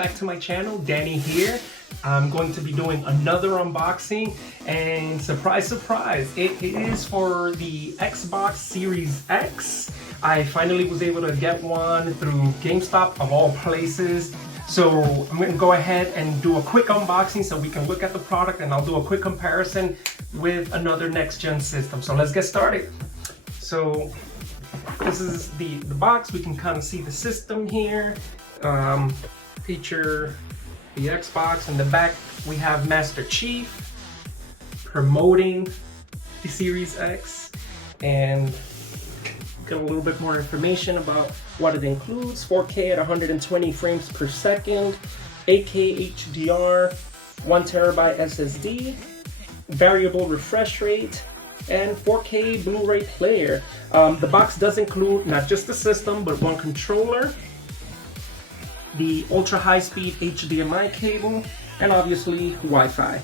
back to my channel. Danny here. I'm going to be doing another unboxing, and surprise, surprise, it is for the Xbox Series X. I finally was able to get one through GameStop of all places. So I'm going to go ahead and do a quick unboxing so we can look at the product, and I'll do a quick comparison with another next-gen system. So let's get started. So this is the box. We can kind of see the system here. Feature the Xbox. In the back we have Master Chief promoting the Series X, and get a little bit more information about what it includes. 4K at 120 frames per second, 8K HDR, 1 terabyte SSD, variable refresh rate, and 4K Blu-ray player. The box does include not just the system, but one controller, the ultra high-speed HDMI cable, and obviously Wi-Fi.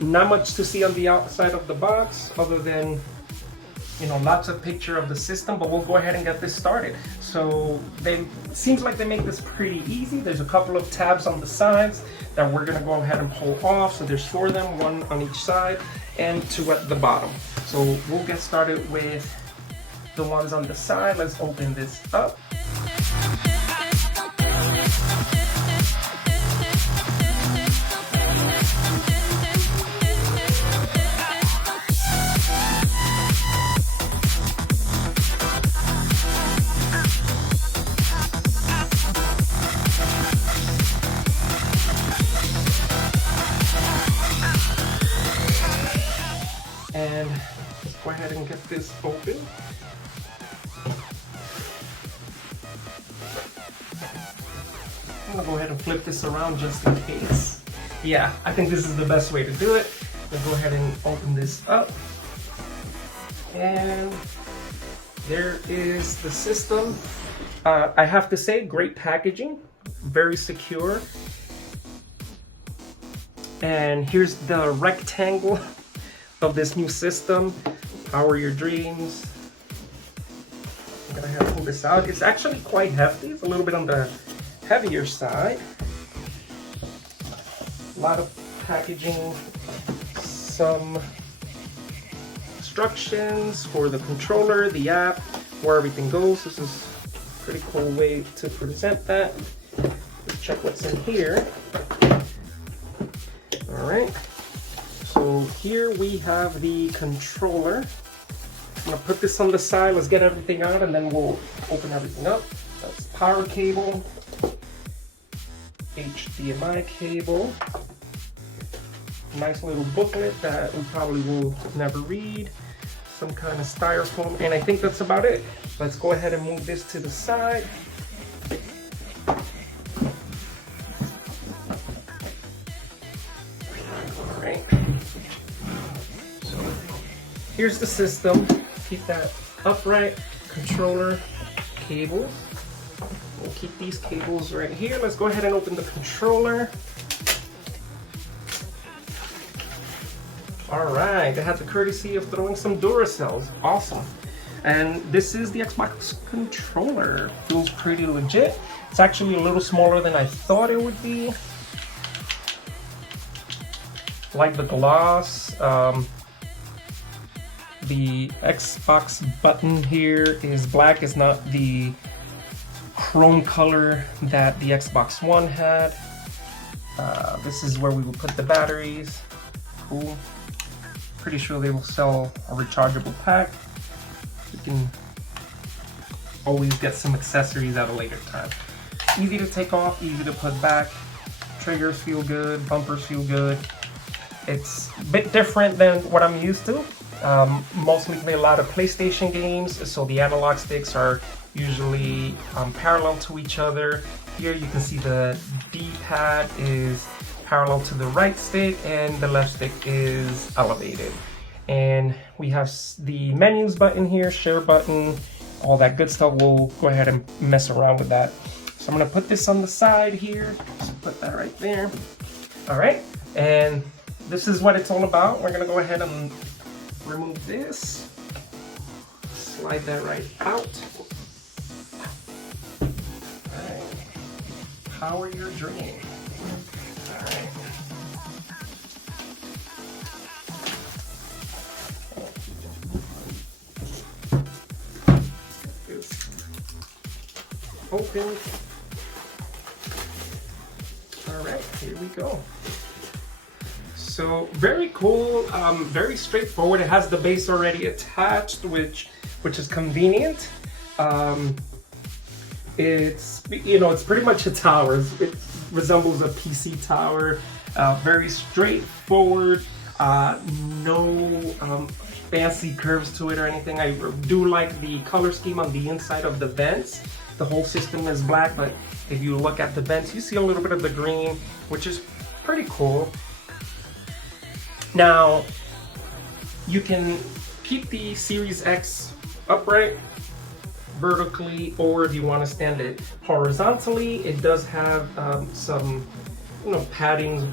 Not much to see on the outside of the box other than, you know, lots of picture of the system, but we'll go ahead and get this started. So seems like they make this pretty easy. There's a couple of tabs on the sides that we're gonna go ahead and pull off. So there's 4 of them, 1 on each side and 2 at the bottom. So we'll get started with the ones on the side. Let's open this up. And let's go ahead and get this open. I'm gonna go ahead and flip this around just in case. Yeah, I think this is the best way to do it. Let's go ahead and open this up. And there is the system. I have to say, great packaging, very secure. And here's the rectangle of this new system. Power your dreams. I'm gonna have to pull this out. It's actually quite hefty. It's a little bit on the heavier side. A lot of packaging, some instructions for the controller, the app, where everything goes. This is a pretty cool way to present that. Let's check what's in here. All right. So here we have the controller. I'm gonna put this on the side. Let's get everything out and then we'll open everything up. That's power cable, HDMI cable, nice little booklet that we probably will never read, some kind of styrofoam, and I think that's about it. Let's go ahead and move this to the side. Here's the system. Keep that upright. Controller cables. We'll keep these cables right here. Let's go ahead and open the controller. All right, they had the courtesy of throwing some Duracells. Awesome. And this is the Xbox controller. Feels pretty legit. It's actually a little smaller than I thought it would be. Like the gloss. The Xbox button here is black. It's not the chrome color that the Xbox One had. This is where we will put the batteries. Cool. Pretty sure they will sell a rechargeable pack. You can always get some accessories at a later time. Easy to take off, easy to put back. Triggers feel good, bumpers feel good. It's a bit different than what I'm used to. Mostly play a lot of PlayStation games, so the analog sticks are usually parallel to each other. Here you can see the D-pad is parallel to the right stick and the left stick is elevated. And we have the menus button here, share button, all that good stuff. We'll go ahead and mess around with that. So I'm gonna put this on the side here, just put that right there. All right, and this is what it's all about. We're gonna go ahead and remove this, slide that right out. All right. power your dream. All right. Open. All right, here we go. So very cool, very straightforward. It has the base already attached, which is convenient. It's, you know, it's pretty much a tower. It resembles a PC tower. Very straightforward. No fancy curves to it or anything. I do like the color scheme on the inside of the vents. The whole system is black, but if you look at the vents, you see a little bit of the green, which is pretty cool. Now, you can keep the Series X upright, vertically, or if you want to stand it horizontally, it does have some, you know, paddings,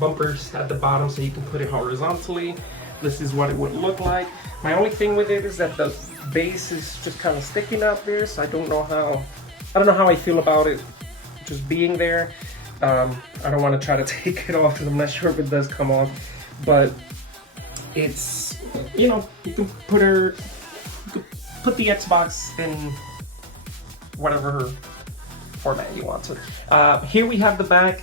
bumpers at the bottom, so you can put it horizontally. This is what it would look like. My only thing with it is that the base is just kind of sticking up there, so I don't know how I feel about it just being there. I don't want to try to take it off because I'm not sure if it does come off, but it's, you know, you can put the Xbox in whatever format you want to. Here we have the back.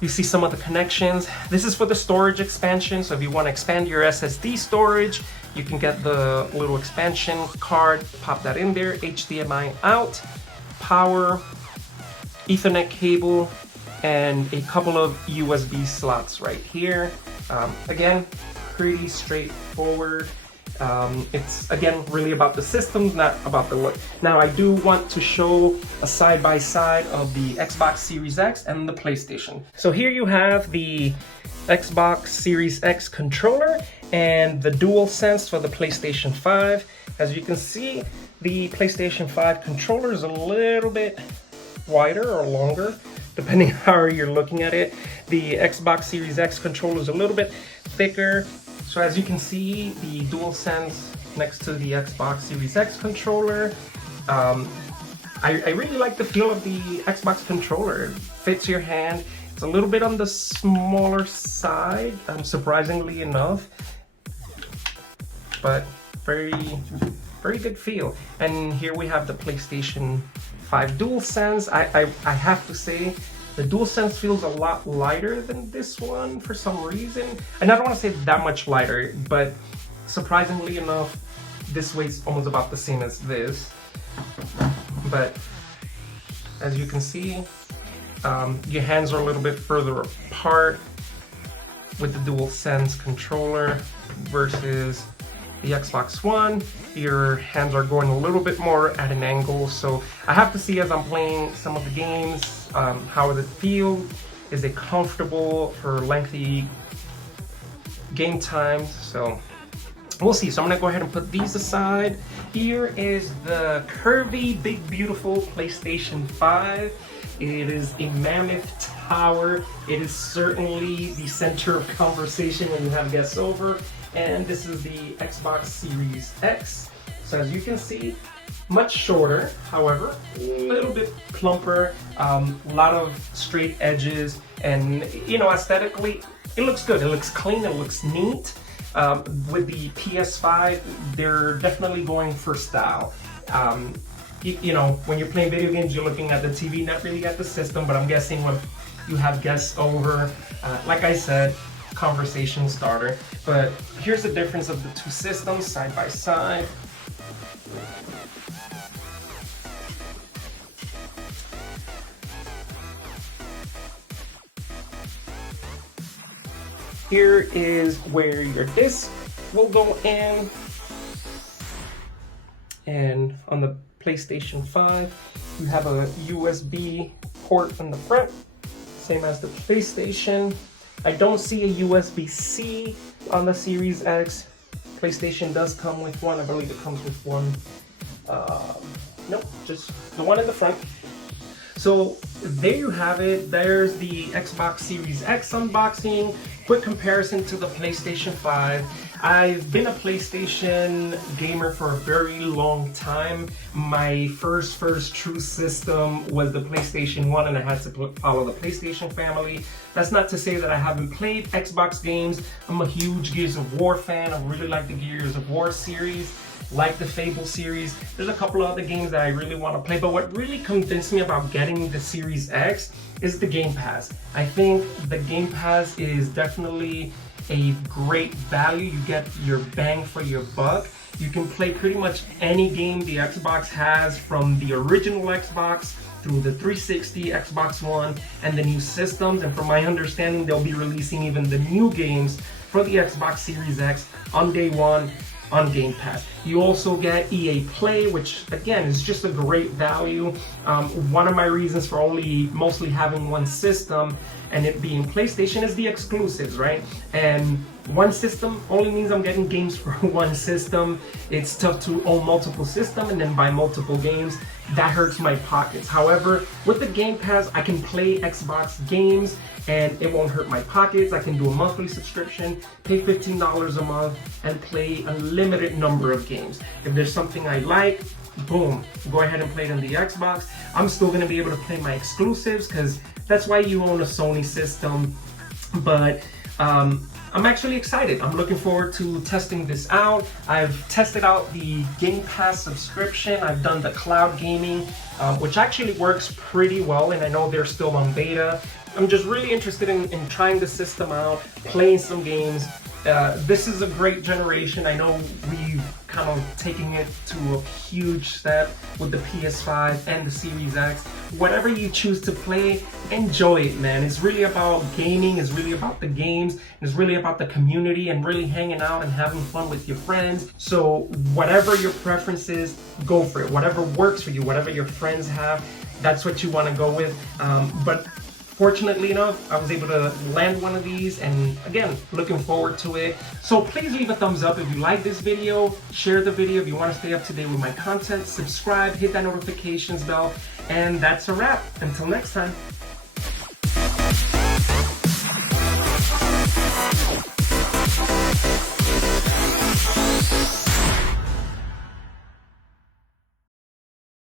You see some of the connections. This is for the storage expansion, so if you want to expand your SSD storage, you can get the little expansion card, pop that in there, HDMI out, power, Ethernet cable, and a couple of USB slots right here. Again, pretty straightforward. It's, again, really about the systems, not about the look. Now, I do want to show a side-by-side of the Xbox Series X and the PlayStation. So here you have the Xbox Series X controller and the DualSense for the PlayStation 5. As you can see, the PlayStation 5 controller is a little bit wider or longer, depending how you're looking at it. The Xbox Series X controller is a little bit thicker. So as you can see, the DualSense next to the Xbox Series X controller. I really like the feel of the Xbox controller. It fits your hand. It's a little bit on the smaller side, surprisingly enough, but very good feel. And here we have the PlayStation 5 DualSense. I have to say, the DualSense feels a lot lighter than this one for some reason. And I don't want to say that much lighter, but surprisingly enough, this weighs almost about the same as this. But as you can see, your hands are a little bit further apart with the DualSense controller versus the Xbox One. Your hands are going a little bit more at an angle, so I have to see as I'm playing some of the games, how does it feel? Is it comfortable for lengthy game times? So we'll see. So I'm gonna go ahead and put these aside. Here is the curvy, big, beautiful PlayStation 5. It is a mammoth tower. It is certainly the center of conversation when you have guests over. And this is the Xbox Series X. So as you can see, much shorter, however, a little bit plumper, a lot of straight edges, and you know, aesthetically, it looks good. It looks clean, it looks neat. With the PS5, they're definitely going for style. You know, when you're playing video games, you're looking at the TV, not really at the system, but I'm guessing when you have guests over, like I said, conversation starter. But here's the difference of the two systems side by side. Here is where your disc will go in. And on the PlayStation 5, you have a USB port on the front, same as the PlayStation. I don't see a USB-C on the Series X. PlayStation does come with one. I believe it comes with one. Nope, just the one in the front. So there you have it. There's the Xbox Series X unboxing. quick comparison to the PlayStation 5. I've been a PlayStation gamer for a very long time. My first true system was the PlayStation 1, and I had to follow the PlayStation family. That's not to say that I haven't played Xbox games. I'm a huge Gears of War fan. I really like the Gears of War series, like the Fable series. There's a couple of other games that I really want to play, but what really convinced me about getting the Series X is the Game Pass. I think the Game Pass is definitely a great value. You get your bang for your buck. You can play pretty much any game the Xbox has, from the original Xbox through the 360, Xbox One, and the new systems. And from my understanding, they'll be releasing even the new games for the Xbox Series X on day one on Game Pass. You also get EA Play, which again is just a great value. One of my reasons for mostly having one system and it being PlayStation is the exclusives, right? And one system only means I'm getting games for one system. It's tough to own multiple systems and then buy multiple games. That hurts my pockets. However, with the Game Pass, I can play Xbox games and it won't hurt my pockets. I can do a monthly subscription, pay $15 a month, and play a limited number of games. If there's something I like, boom, go ahead and play it on the Xbox. I'm still gonna be able to play my exclusives because that's why you own a Sony system. But I'm actually excited. I'm looking forward to testing this out. I've tested out the Game Pass subscription. I've done the cloud gaming, which actually works pretty well, and I know they're still on beta. I'm just really interested in trying the system out, playing some games. This is a great generation. I know we've kind of taken it to a huge step with the PS5 and the Series X. Whatever you choose to play, enjoy it, man. It's really about gaming, it's really about the games, it's really about the community and really hanging out and having fun with your friends. So whatever your preference is, go for it. Whatever works for you, whatever your friends have, that's what you want to go with. But fortunately enough, I was able to land one of these, and again, looking forward to it. So please leave a thumbs up if you like this video, share the video if you want to stay up to date with my content, subscribe, hit that notifications bell, and that's a wrap. Until next time.